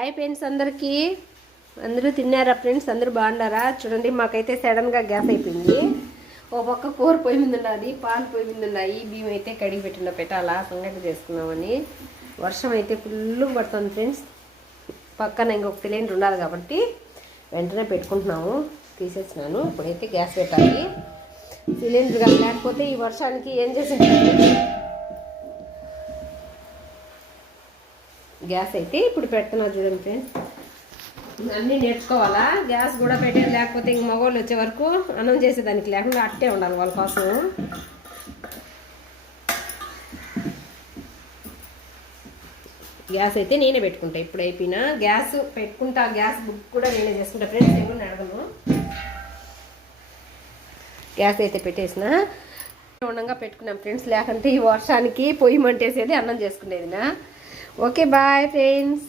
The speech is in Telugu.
హాయ్ ఫ్రెండ్స్, అందరూ తిన్నారా ఫ్రెండ్స్? అందరూ బాగున్నారా? చూడండి, మాకైతే సడన్గా గ్యాస్ అయిపోయింది. ఓ పక్క కూర పొయ్యి మీద ఉన్నది, పాలు పొయ్యి మీద ఉన్నాయి. బియ్యం అయితే కడిగి పెట్టాలా సంగటి చేసుకున్నామని. వర్షం అయితే ఫుల్ పడుతుంది ఫ్రెండ్స్. పక్కన ఇంకొక సిలిండర్ ఉండాలి కాబట్టి వెంటనే పెట్టుకుంటున్నాము. తీసేసినాను. ఇప్పుడైతే గ్యాస్ పెట్టాలి. సిలిండర్ కానీ లేకపోతే ఈ వర్షానికి ఏం చేసింది. గ్యాస్ అయితే ఇప్పుడు పెడుతున్నా చూడండి ఫ్రెండ్స్. అన్నీ నేర్చుకోవాలా. గ్యాస్ కూడా పెట్టేది లేకపోతే ఇంక మగవాళ్ళు వచ్చే వరకు అన్నం చేసేదానికి లేకుండా అట్టే ఉండాలి వాళ్ళ కోసం. గ్యాస్ అయితే నేనే పెట్టుకుంటా. ఇప్పుడు అయిపోయినా గ్యాస్ పెట్టుకుంటా. గ్యాస్ బుక్ కూడా నేనే చేసుకుంటా ఫ్రెండ్స్. ఏమన్నా అడగను. గ్యాస్ అయితే పెట్టేసిన ఉండగా పెట్టుకున్నాం ఫ్రెండ్స్. లేకుంటే ఈ వర్షానికి పొయ్యి మంటేసేది అన్నం చేసుకునేదినా. Okay, bye friends.